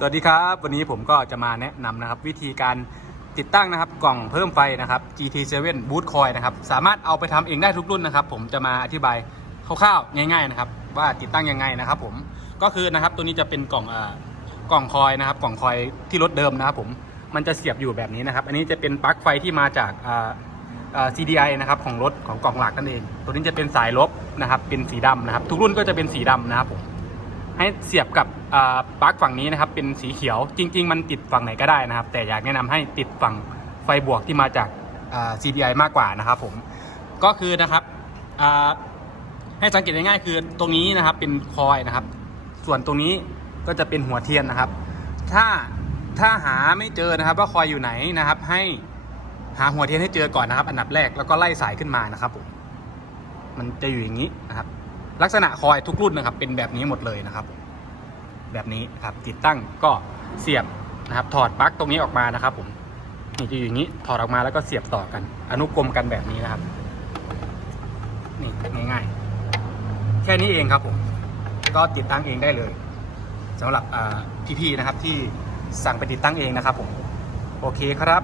สวัสดีครับ วันนี้ผมก็จะมาแนะนำนะครับ วิธีการติดตั้งนะครับ กล่องเพิ่มไฟนะครับ GT7 Boot Coil นะครับ สามารถเอาไปทำเองได้ทุกรุ่นนะครับ ผมจะมาอธิบายคร่าวๆง่าย ๆนะครับ ว่าติดตั้งยังไงนะครับผมก็คือนะครับตัวนี้จะเป็นกล่องอ่ากล่องคอยนะครับ กล่องคอยที่รถเดิมนะครับ ผมมันจะเสียบอยู่แบบนี้นะครับ อันนี้จะเป็นปลั๊กไฟที่มาจากอ่าอ่า CDI นะครับของรถของกล่องหลักนั่นเอง ตัวนี้จะเป็นสายลบนะครับ เป็นสีดำนะครับ ทุกรุ่นก็จะเป็นสีดำนะครับผม ให้เสียบกับปลั๊กฝั่งนี้นะครับเป็นสีเขียวจริง ๆ มันติดฝั่งไหนก็ได้นะครับ แต่อยากแนะนำให้ติดฝั่งไฟบวกที่มาจากา CDI มากกว่านะครับผมก็คือนะครับให้สังเกตง่ายๆคือตรงนี้นะครับเป็นคอยนะครับ ส่วนตรงนี้ก็จะเป็นหัวเทียนนะครับ ถ้าถ้าหาไม่เจอนะครับว่าคอยอยู่ไหนนะครับ ให้หาหัวเทียนให้เจอก่อนนะครับ อันดับแรกแล้วก็ไล่สายขึ้นมานะครับผมมันจะอยู่อย่างนี้นะครับ ลักษณะคอยทุกรุ่นนะครับ เป็นแบบนี้หมดเลยนะครับ แบบนี้ครับติดตั้งก็เสียบนะครับ ถอดปลั๊กตรงนี้ออกมานะครับ ผมนี่จะอยู่อย่างนี้ถอดออกมาแล้วก็เสียบต่อกัน อนุกรมกันแบบนี้นะครับ นี่ง่ายๆแค่นี้เองครับผมก็ติดตั้งเองได้เลยสำหรับพี่ๆนะครับที่สั่งไปติดตั้งเองนะครับผมโอเคครับ